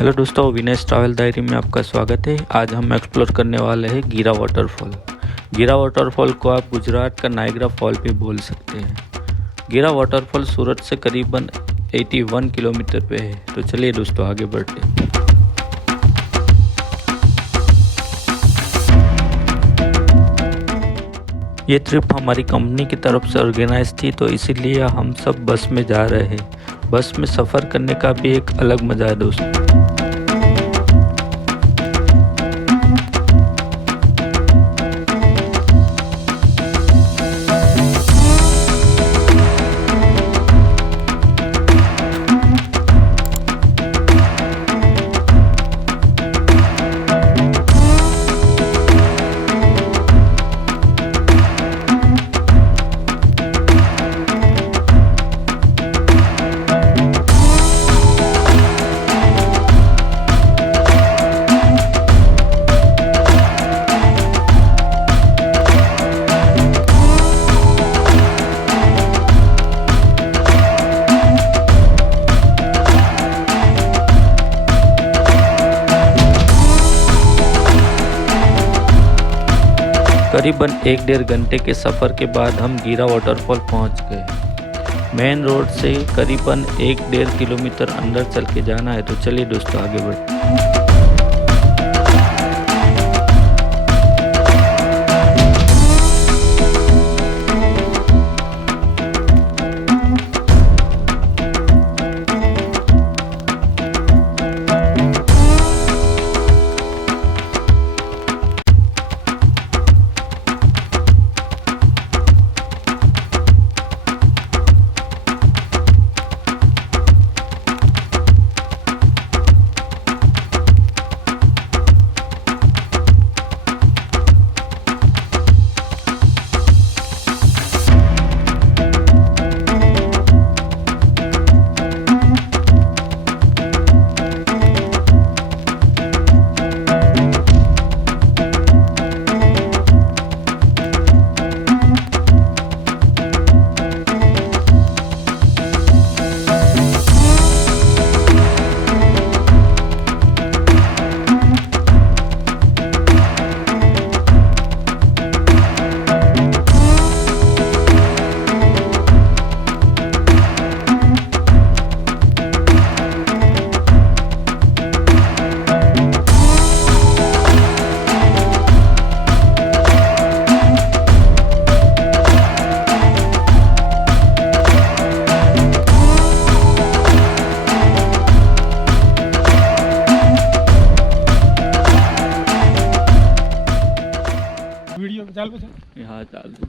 Hello दोस्तों, Vinesh travel diary में आपका स्वागत है। आज हम एक्सप्लोर करने वाले हैं गिरा वाटरफॉल। गिरा वाटरफॉल को आप गुजरात का नायग्रा फॉल भी बोल सकते हैं। गिरा वाटरफॉल सूरत से करीबन 81 किलोमीटर पे है। तो चलिए दोस्तों आगे बढ़ते हैं। ये ट्रिप हमारी कंपनी की तरफ से ऑर्गेनाइज थी, तो इसीलिए हम सब बस में जा रहे हैं। बस में सफ़र करने का भी एक अलग मज़ा है दोस्तों। करीबन 1-1.5 घंटे के सफ़र के बाद हम गिरा वाटरफॉल पहुंच गए। मेन रोड से करीबन 1-1.5 किलोमीटर अंदर चल के जाना है। तो चलिए दोस्तों आगे बढ़ते हैं।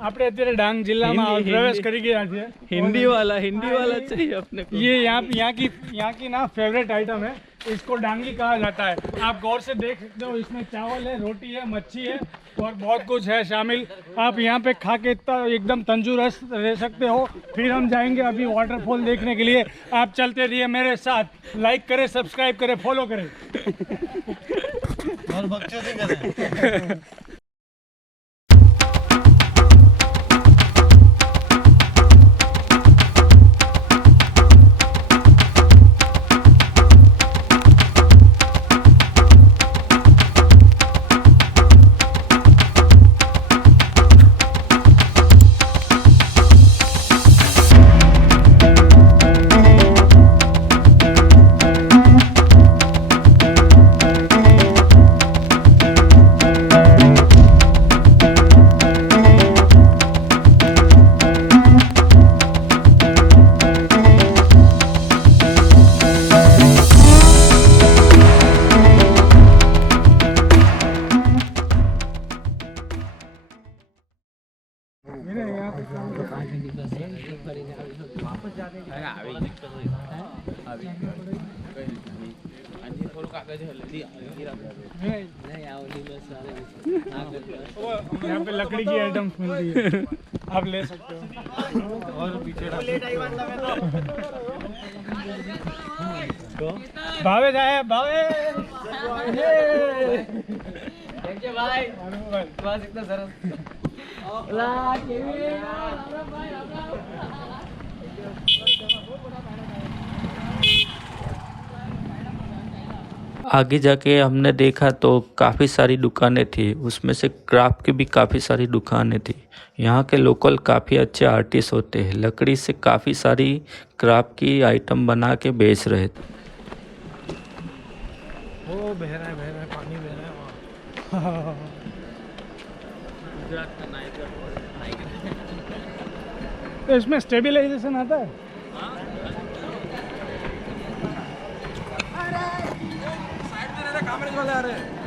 આપણે અત્યારે ડાંગ जिला में प्रवेश કરી ગયા છે। हिंदी वाला चाहिए अपने को। ये यहाँ की ना फेवरेट आइटम है। इसको डांगी कहा जाता है। आप गौर से देख सकते हो, इसमें चावल है, रोटी है, मच्छी है और बहुत कुछ है शामिल। आप यहाँ पे खा के इतना एकदम तंदुरुस्त रह सकते हो। फिर हम जाएंगे अभी वाटरफॉल देखने के लिए। आप चलते रहिए मेरे साथ। लाइक करें, सब्सक्राइब करें, फॉलो करें और बकचोदी करें। यहाँ पे लकड़ी की आइटम्स मिलती है, आप ले सकते हो। और पीछे भावे जाए भावे भाई बस इतना सरस। आगे जाके हमने देखा तो काफ़ी सारी दुकानें थी, उसमें से क्राफ्ट की भी काफ़ी सारी दुकानें थी। यहाँ के लोकल काफ़ी अच्छे आर्टिस्ट होते हैं, लकड़ी से काफ़ी सारी क्राफ्ट की आइटम बना के बेच रहे थे। वो बह रहा है पानी बह रहा है वहाँ। गुजरात का नाइगर तो इसमें स्टेबलाइजेशन आता है? साइड में रह रहे कामरेज वाले आ रहे हैं।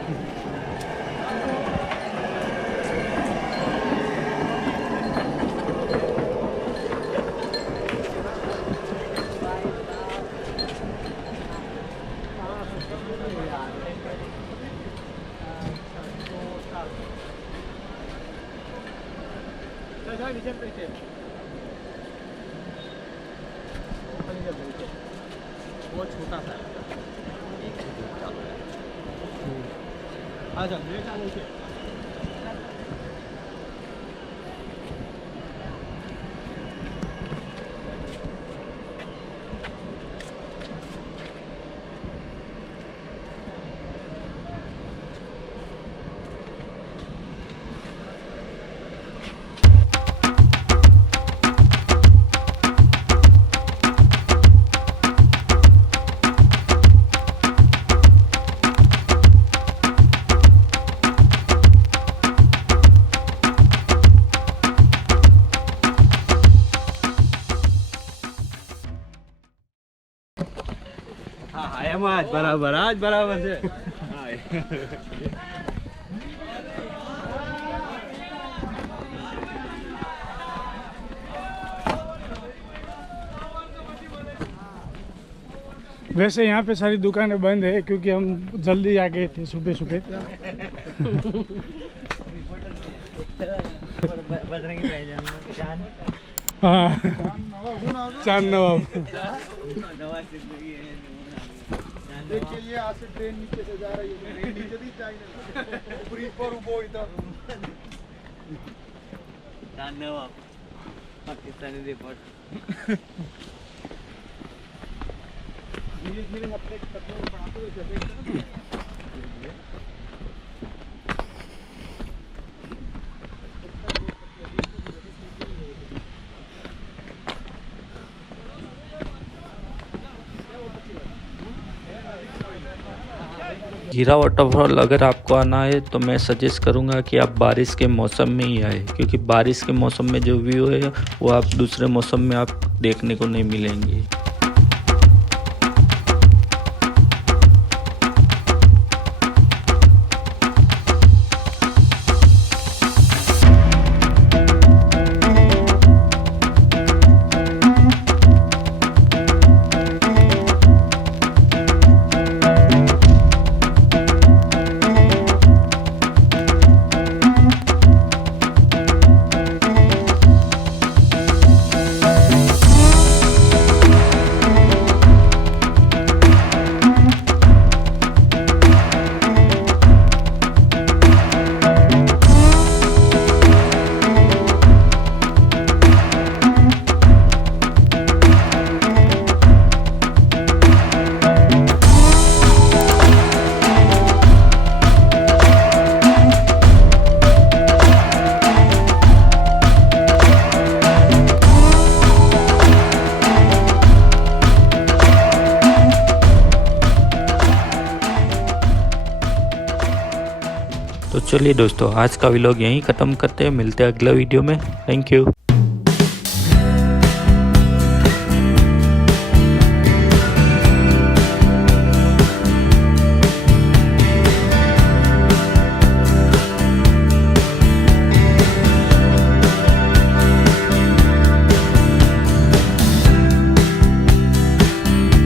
वो छोटा सा आ जाओ ले चालू के आज बराबर से वैसे यहाँ पे सारी दुकानें बंद है क्योंकि हम जल्दी आ गए थे सुबह सुबह। हाँ चांद नवाब देखिए ये आज से ट्रेन नीचे से जा रही है, ट्रेन नीचे दी जाएगी ऊपरी पर वो इधर धन्यवाद पाकिस्तानी रिपोर्ट धीरे-धीरे अपने कदमों में बढ़ाते हुए चलेंगे। गिरा वाटरफॉल अगर आपको आना है तो मैं सजेस्ट करूंगा कि आप बारिश के मौसम में ही आए, क्योंकि बारिश के मौसम में जो व्यू है वो आप दूसरे मौसम में आप देखने को नहीं मिलेंगे। तो चलिए दोस्तों, आज का व्लॉग यहीं ख़त्म करते हैं, मिलते हैं अगला वीडियो में। Thank you.